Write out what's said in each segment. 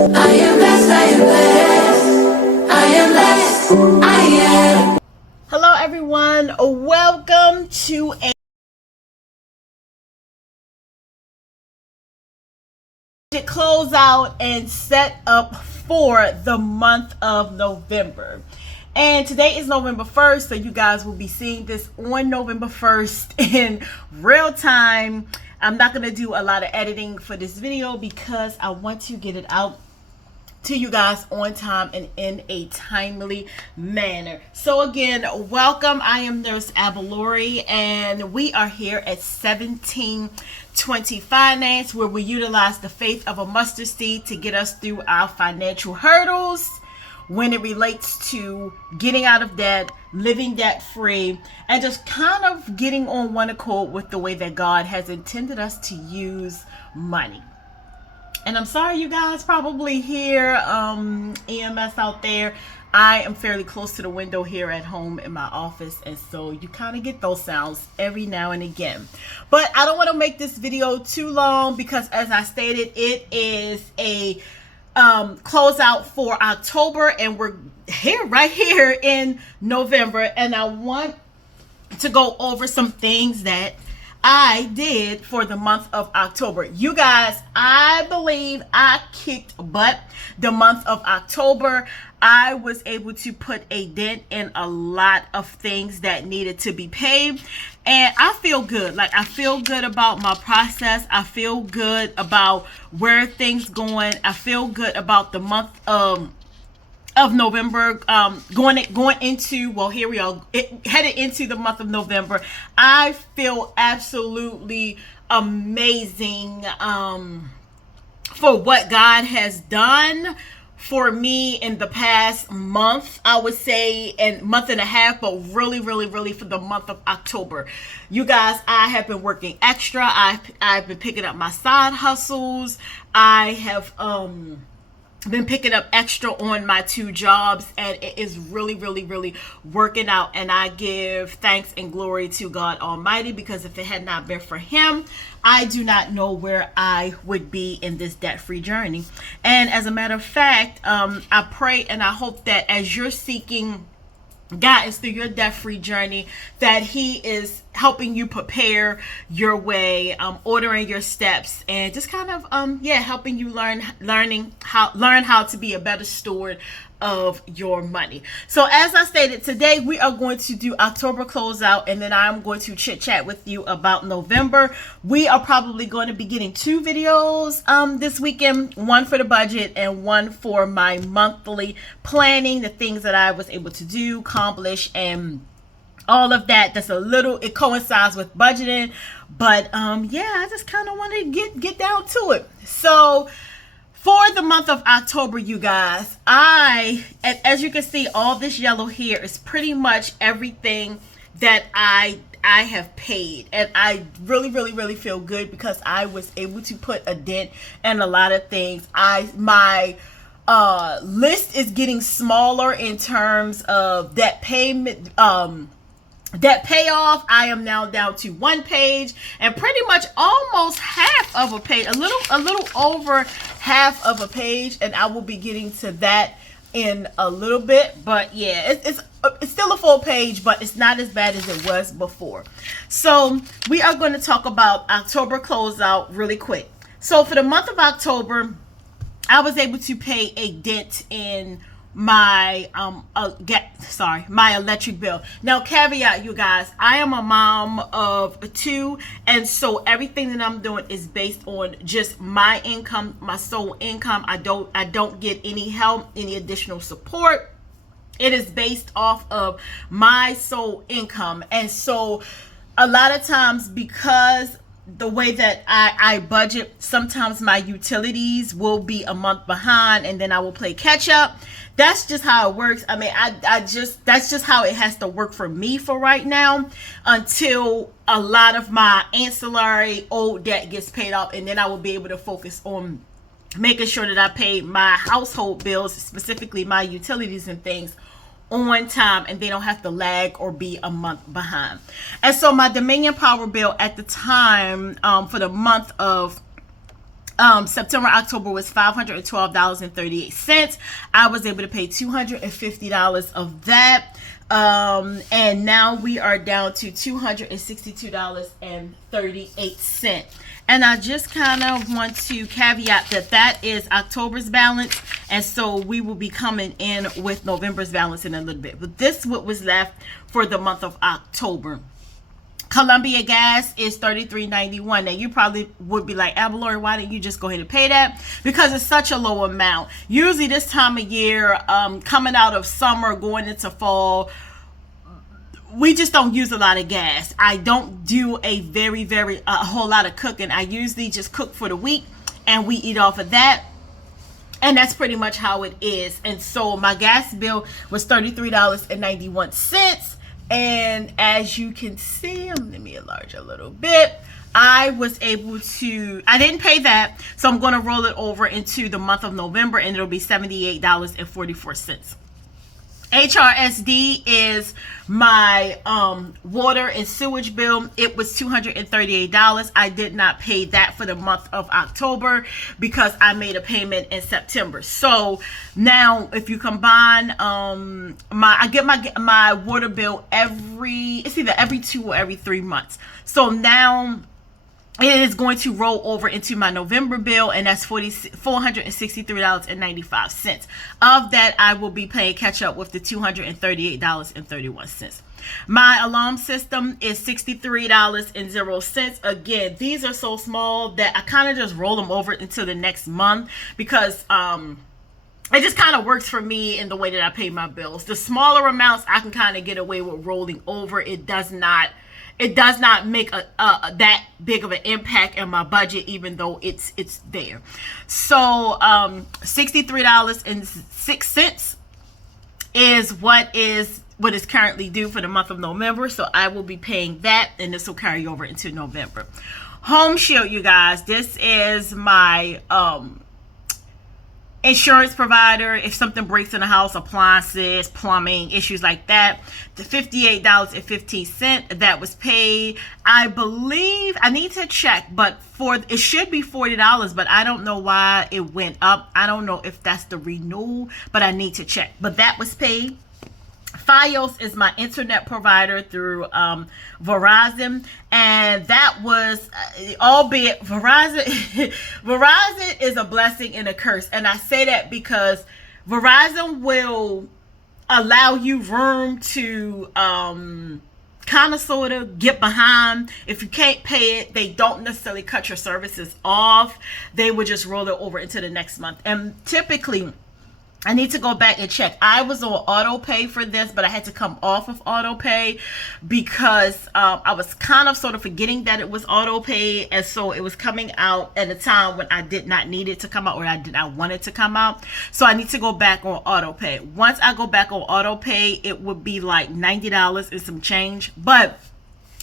I am blessed, I am blessed, I am blessed, I am. Hello everyone, welcome to a close out and set up for the month of November. And today is November 1st, so you guys will be seeing this on November 1st in real time. I'm not going to do a lot of editing for this video because I want to get it out to you guys on time and in a timely manner. So again, welcome. I am Nurse Abalori, and we are here at 1720 Finance, where we utilize the faith of a mustard seed to get us through our financial hurdles when it relates to getting out of debt, living debt free, and just kind of getting on one accord with the way that God has intended us to use money. And I'm sorry you guys probably hear EMS out there. I am fairly close to the window here at home in my office, and so you kind of get those sounds every now and again. But I don't want to make this video too long because, as I stated, it is a closeout for October, and we're right here in November, and I want to go over some things that I did for the month of October. You guys, I believe I kicked butt the month of October. I was able to put a dent in a lot of things that needed to be paid. And I feel good. Like, I feel good about my process. I feel good about where things going. I feel good about the month of November, going into, well, here we are, headed into the month of November. I feel absolutely amazing for what God has done for me in the past month, I would say, and month and a half, but really for the month of October. You guys, I have been working extra. I've been picking up my side hustles. I have been picking up extra on my 2 jobs, and it is really working out. And I give thanks and glory to God Almighty, because if it had not been for him, I do not know where I would be in this debt-free journey. And as a matter of fact, I pray and I hope that as you're seeking guidance through your debt-free journey, that he is helping you prepare your way, ordering your steps, and just kind of helping you learn how to be a better steward of your money. So as I stated, today we are going to do October closeout, and then I'm going to chit chat with you about November. We are probably going to be getting 2 videos this weekend, one for the budget and one for my monthly planning, the things that I was able to do, accomplish, and all of that. That's it coincides with budgeting, but I just kind of want to get down to it. So for the month of October, you guys, as you can see, all this yellow here is pretty much everything that I have paid, and I really feel good because I was able to put a dent in a lot of things. My list is getting smaller in terms of debt payment, debt payoff. I am now down to 1 page and pretty much almost half of a page, a little over half of a page, and I will be getting to that in a little bit. But yeah, it's still a full page, but it's not as bad as it was before. So we are going to talk about October closeout really quick. So for the month of October, I was able to pay a dent in my my electric bill. Now, caveat, you guys, I am a mom of 2, and so everything that I'm doing is based on just my income, my sole income. I don't get any help, any additional support. It is based off of my sole income. And so a lot of times, because the way that I budget, sometimes my utilities will be a month behind, and then I will play catch up. That's just how it works. I mean, that's just how it has to work for me for right now, until a lot of my ancillary old debt gets paid off, and then I will be able to focus on making sure that I pay my household bills, specifically my utilities and things, on time, and they don't have to lag or be a month behind. And so my Dominion Power bill at the time, for the month of September, October was $512.38. I was able to pay $250 of that. And now we are down to $262.38. And I just kind of want to caveat that is October's balance. And so we will be coming in with November's balance in a little bit. But this is what was left for the month of October. Columbia gas is $33.91. Now you probably would be like, Avalori, why didn't you just go ahead and pay that? Because it's such a low amount. Usually this time of year, coming out of summer, going into fall, we just don't use a lot of gas. I don't do a whole lot of cooking. I usually just cook for the week and we eat off of that. And that's pretty much how it is. And so my gas bill was $33.91. And as you can see, let me enlarge a little bit. I didn't pay that. So I'm going to roll it over into the month of November and it'll be $78.44. HRSD is my water and sewage bill. It was $238. I did not pay that for the month of October because I made a payment in September. So now if you combine I get my water bill it's either every 2 or every 3 months. So now it is going to roll over into my November bill, and that's $463.95. Of that, I will be paying catch up with the $238.31. My alarm system is $63.00. Again, these are so small that I kind of just roll them over into the next month because it just kind of works for me in the way that I pay my bills. The smaller amounts I can kind of get away with rolling over. It does not make that big of an impact in my budget, even though it's there. So $63.06 is what is currently due for the month of November. So I will be paying that, and this will carry over into November. Home Shield, you guys. This is my insurance provider. If something breaks in the house, appliances, plumbing, issues like that, the $58.15 that was paid. I believe, I need to check, but it should be $40, but I don't know why it went up. I don't know if that's the renewal, but I need to check. But that was paid. Fios is my internet provider through Verizon, and that was albeit Verizon is a blessing and a curse. And I say that because Verizon will allow you room to kind of sort of get behind. If you can't pay it, they don't necessarily cut your services off. They will just roll it over into the next month. And typically, I need to go back and check. I was on auto pay for this, but I had to come off of auto pay because I was kind of sort of forgetting that it was auto pay. And so it was coming out at a time when I did not need it to come out, or I did not want it to come out. So I need to go back on auto pay. Once I go back on auto pay, it would be like $90 and some change. But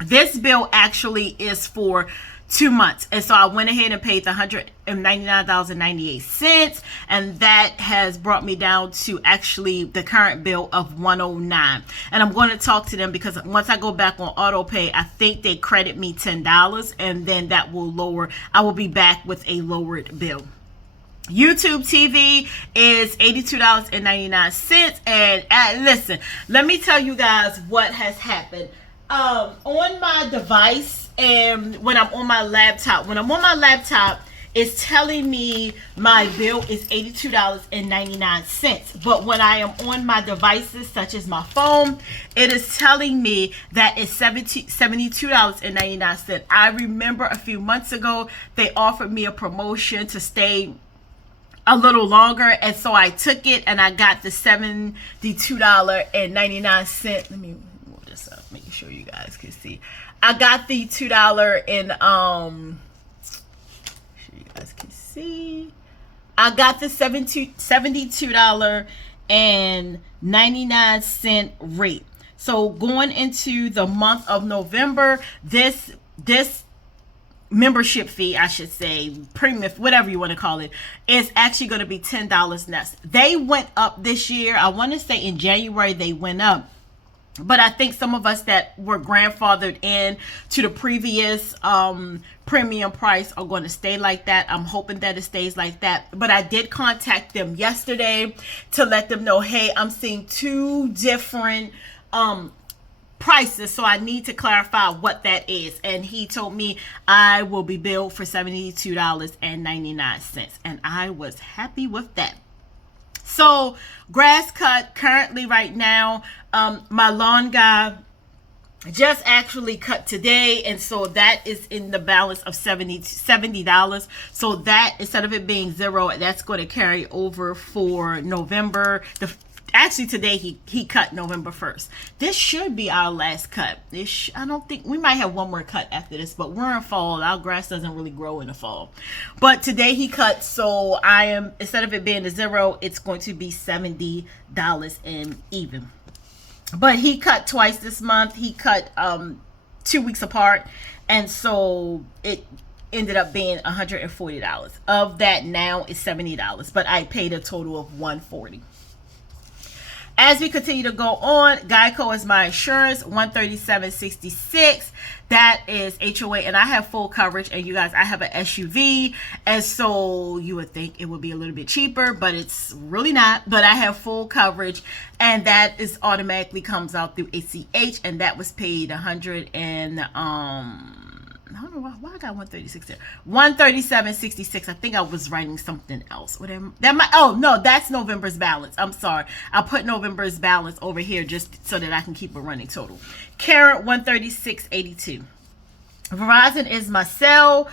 this bill actually is for 2 months. And so I went ahead and paid the $199.98, and that has brought me down to actually the current bill of $109. And I'm going to talk to them because once I go back on auto pay, I think they credit me $10, and then that will lower. I will be back with a lowered bill. YouTube TV is $82.99. And listen, let me tell you guys what has happened. On my device, and when I'm on my laptop, it's telling me my bill is $82.99. But when I am on my devices, such as my phone, it is telling me that it's $72.99. I remember a few months ago, they offered me a promotion to stay a little longer, and so I took it, and I got the $72.99. Let me move this up, making sure you guys can see. I got the $2 in sure you guys can see. I got the $72.99 rate. So going into the month of November, this membership fee, I should say, premium, whatever you want to call it, is actually going to be $10 less. They went up this year. I want to say in January they went up. But I think some of us that were grandfathered in to the previous premium price are going to stay like that. I'm hoping that it stays like that. But I did contact them yesterday to let them know, hey, I'm seeing two different prices, so I need to clarify what that is. And he told me I will be billed for $72.99, and I was happy with that. So grass cut currently right now, my lawn guy just actually cut today, and so that is in the balance of $70. So that, instead of it being zero, that's going to carry over for November. Actually, today he cut November 1st. This should be our last cut. I don't think we might have one more cut after this, but we're in fall. Our grass doesn't really grow in the fall. But today he cut, so I am, instead of it being a zero, it's going to be $70 and even. But he cut twice this month. He cut 2 weeks apart, and so it ended up being $140. Of that now is $70, but I paid a total of $140. As we continue to go on, Geico is my insurance, $137.66. That is HOA, and I have full coverage. And you guys, I have an SUV, and so you would think it would be a little bit cheaper, but it's really not. But I have full coverage, and that is automatically comes out through ACH, and that was paid $100 and I don't know why I got 136 there. 137.66. I think I was writing something else. Whatever. Oh no, that's November's balance. I'm sorry. I put November's balance over here just so that I can keep a running total. Karen, 136.82. Verizon is my cell.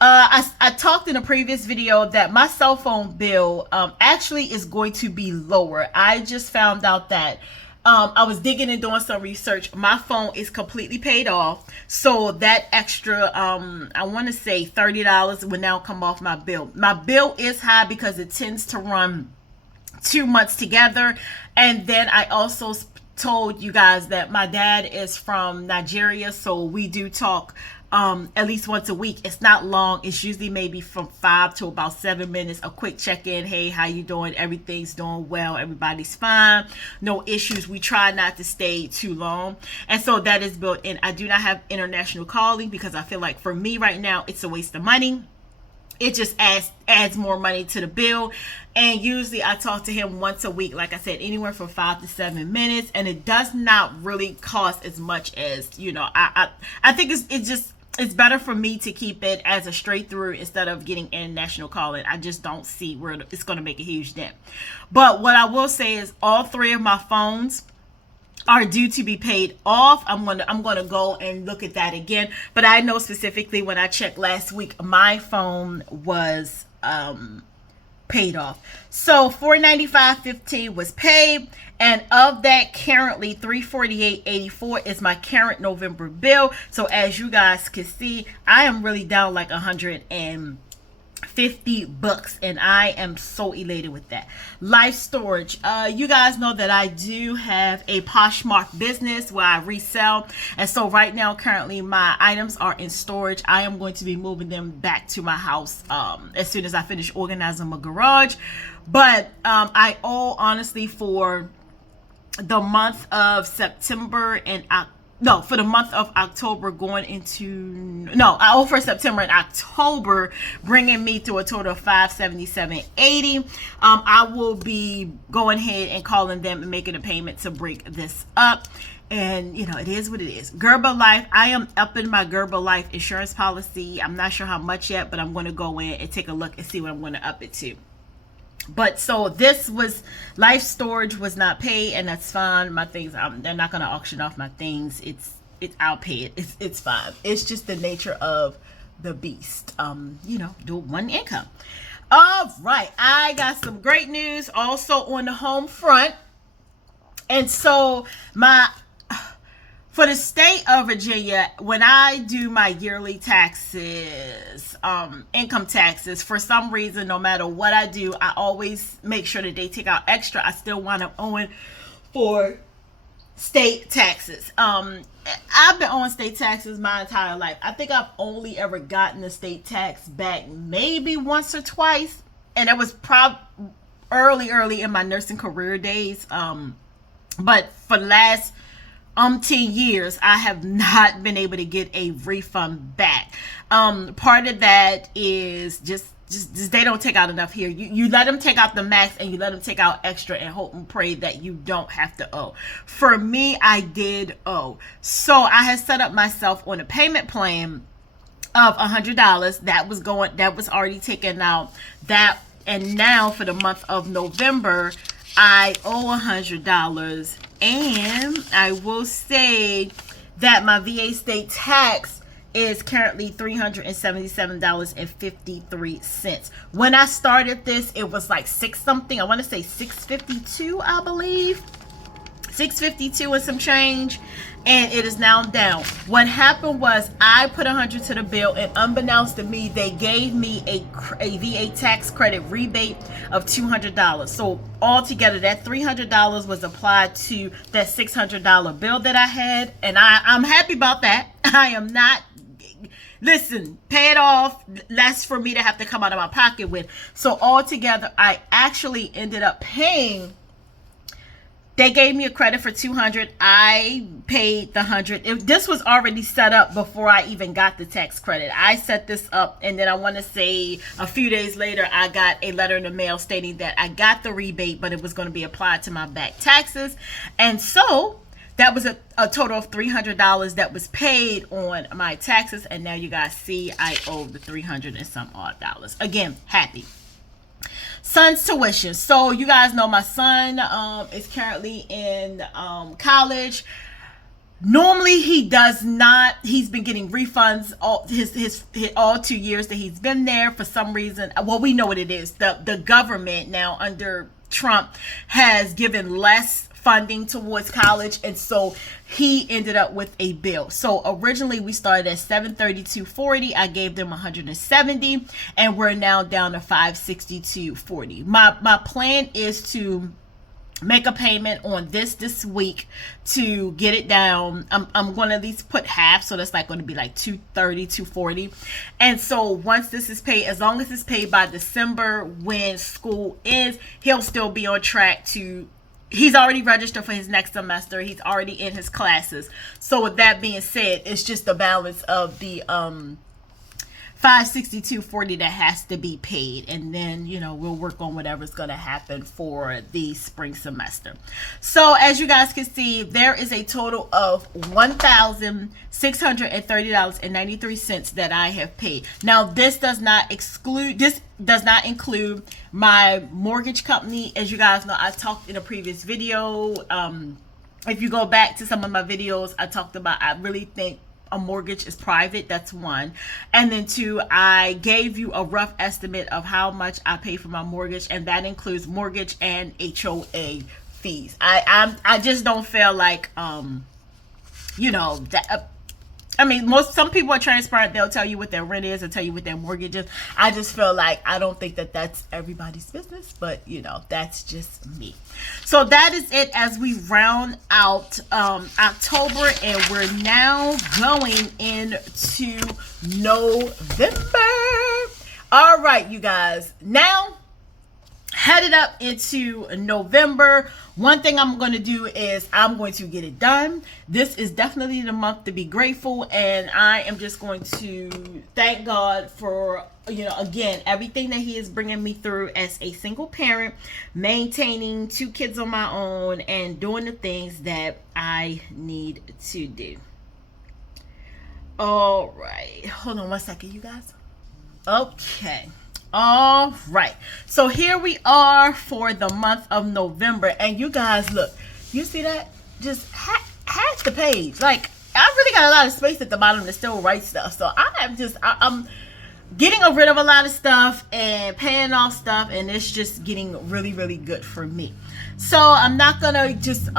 I talked in a previous video that my cell phone bill actually is going to be lower. I just found out that I was digging and doing some research. My phone is completely paid off. So that extra, I want to say $30 will now come off my bill. My bill is high because it tends to run 2 months together. And then I also told you guys that my dad is from Nigeria. So we do talk at least once a week. It's not long. It's usually maybe from 5 to about 7 minutes. A quick check-in. Hey, how you doing? Everything's doing well. Everybody's fine. No issues. We try not to stay too long. And so that is built in. I do not have international calling because I feel like for me right now, it's a waste of money. It just adds more money to the bill. And usually I talk to him once a week, like I said, anywhere from 5 to 7 minutes. And it does not really cost as much as, you know, I think it's better for me to keep it as a straight through instead of getting international calling. I just don't see where it's going to make a huge dent. But what I will say is all three of my phones are due to be paid off. I'm going to go and look at that again. But I know specifically when I checked last week, my phone was paid off. So $495.15 was paid, and of that, currently $348.84 is my current November bill. So as you guys can see, I am really down like $150, and I am so elated with that. Life storage. You guys know that I do have a Poshmark business where I resell, and so right now currently my items are in storage. I am going to be moving them back to my house as soon as I finish organizing my garage. But I owe honestly for the month of September and for the month of October going into, I owe for September and October, bringing me to a total of $577.80. I will be going ahead and calling them and making a payment to break this up. And, you know, it is what it is. Gerber Life, I am upping my Gerber Life insurance policy. I'm not sure how much yet, but I'm going to go in and take a look and see what I'm going to up it to. But so this was, life storage was not paid, and that's fine. My things, they're not going to auction off my things. I'll pay it. It's fine. It's just the nature of the beast. You know, do one income. All right. I got some great news also on the home front. And so for the state of Virginia, when I do my yearly taxes, income taxes, for some reason, no matter what I do, I always make sure that they take out extra. I still wind up owing for state taxes. I've been owing state taxes my entire life. I think I've only ever gotten the state tax back maybe once or twice, and it was probably early in my nursing career days. But for the last umpteen years, I have not been able to get a refund back. Part of that is just they don't take out enough here. You let them take out the max, and you let them take out extra, and hope and pray that you don't have to owe. For me, I did owe. So I had set up myself on a payment plan of $100 that was already taken out. And now for the month of November, I owe $100. And I will say that my VA state tax is currently $377.53. When I started this, it was like six something. I want to say 652, I believe. 652 and some change, and it is now down. What happened was I put 100 to the bill, and unbeknownst to me, they gave me a VA tax credit rebate of $200. So altogether, that $300 was applied to that $600 bill that I had, and I'm happy about that. I am not. Listen, pay it off, less for me to have to come out of my pocket with. So altogether, I actually ended up paying. They gave me a credit for $200. I paid the $100. This was already set up before I even got the tax credit. I set this up, and then I want to say a few days later, I got a letter in the mail stating that I got the rebate, but it was going to be applied to my back taxes. And so that was a total of $300 that was paid on my taxes. And now you guys see I owe the $300 and some odd dollars. Again, happy. Son's tuition. So you guys know my son is currently in college. Normally he does not. He's been getting refunds all his all 2 years that he's been there. For some reason, well, we know what it is. The government now under Trump has given less funding towards college, and so he ended up with a bill. So originally we started at $732.40. I gave them $170, and we're now down to $562.40. My plan is to make a payment on this week to get it down. I'm going to at least put half, so that's like going to be like $230, $240. And so once this is paid, as long as it's paid by December when school ends, he'll still be on track to. He's already registered for his next semester. He's already in his classes. So with that being said, it's just the balance of the $562.40 that has to be paid, and then we'll work on whatever's going to happen for the spring semester. So as you guys can see, there is a total of $1,630.93 that I have paid. Now this does not include my mortgage company. As you guys know, I talked in a previous video. If you go back to some of my videos, I talked about I really think a mortgage is private. That's one. And then two, I gave you a rough estimate of how much I pay for my mortgage, and that includes mortgage and HOA fees. I just don't feel like that. Some people are transparent. They'll tell you what their rent is and tell you what their mortgage is. I just feel like I don't think that that's everybody's business, but that's just me. So that is it as we round out October, and we're now going into November. All right, you guys. Now headed up into November. One thing I'm going to do is I'm going to get it done. This is definitely the month to be grateful, and I am just going to thank God for again, everything that he is bringing me through as a single parent, maintaining 2 kids on my own, and doing the things that I need to do. All right, hold on one second, you guys. Okay. All right, so here we are for the month of November, and you guys, look, you see that? Just half the page. Like, I really got a lot of space at the bottom to still write stuff. So I'm getting rid of a lot of stuff and paying off stuff, and it's just getting really, really good for me. So I'm not gonna just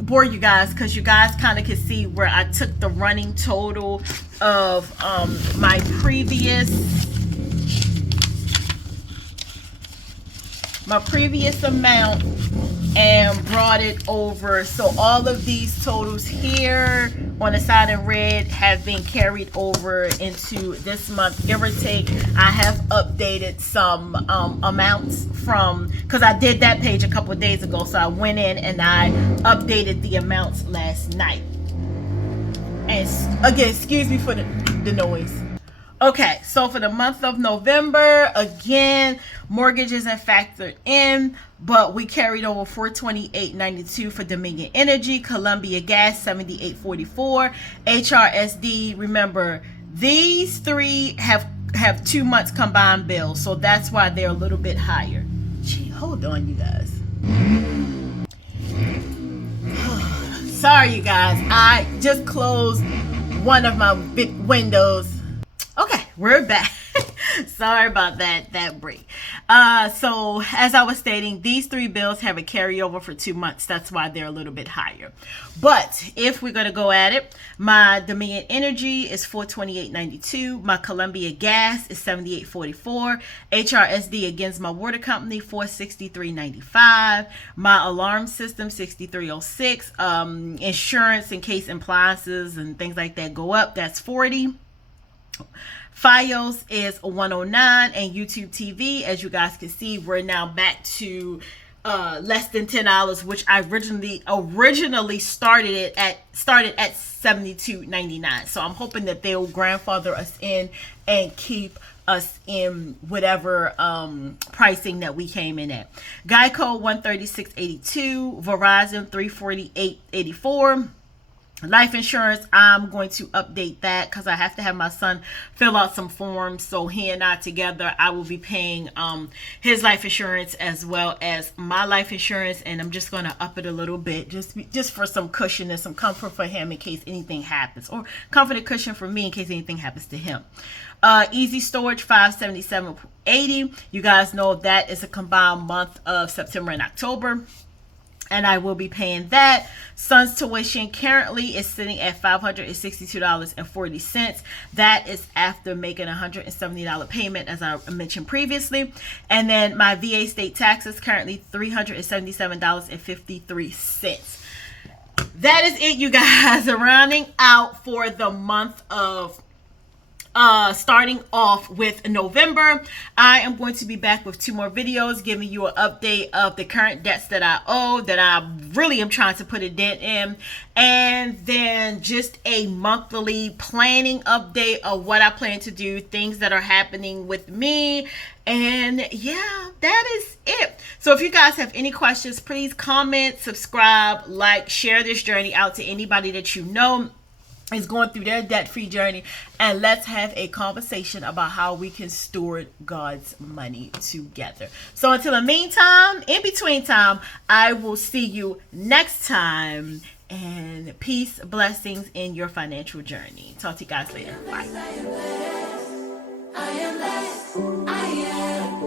bore you guys, because you guys kind of can see where I took the running total of my previous amount, and brought it over. So all of these totals here on the side in red have been carried over into this month, give or take. I have updated some amounts from, because I did that page a couple of days ago, so I went in and I updated the amounts last night. And again, excuse me for the noise. Okay, so for the month of November, again, mortgage isn't factored in, but we carried over $428.92 for Dominion Energy, Columbia Gas $78.44, HRSD. Remember, these three have 2 months combined bills, so that's why they're a little bit higher. Gee, hold on, you guys. Sorry, you guys. I just closed one of my big windows. Okay, we're back. Sorry about that break. So as I was stating, these three bills have a carryover for 2 months. That's why they're a little bit higher. But if we're going to go at it, my Dominion Energy is $428.92. My Columbia Gas is $78.44. HRSD, against my water company, $463.95. My alarm system, $63.06. Insurance in case appliances and things like that go up, that's $40. Fios is $109, and YouTube TV, as you guys can see, we're now back to less than $10, which I originally started at $72.99. So I'm hoping that they'll grandfather us in and keep us in whatever pricing that we came in at. Geico $136.82, Verizon $348.84. Life insurance, I'm going to update that because I have to have my son fill out some forms. So he and I together, I will be paying his life insurance as well as my life insurance, and I'm just going to up it a little bit just for some cushion and some comfort for him in case anything happens, or comfort and cushion for me in case anything happens to him. Easy Storage $577.80. You guys know that is a combined month of September and October, and I will be paying that. Son's tuition currently is sitting at $562.40. That is after making a $170 payment, as I mentioned previously. And then my VA state taxes currently $377.53. That is it, you guys. Rounding out for the month of starting off with November. I am going to be back with 2 more videos giving you an update of the current debts that I owe, that I really am trying to put a dent in, and then just a monthly planning update of what I plan to do, things that are happening with me. And yeah, that is it. So if you guys have any questions, please comment, subscribe, like, share this journey out to anybody that you know is going through their debt-free journey, and let's have a conversation about how we can steward God's money together. So until the meantime, in between time, I will see you next time, and peace, blessings in your financial journey. Talk to you guys later. Bye. I am blessed. I am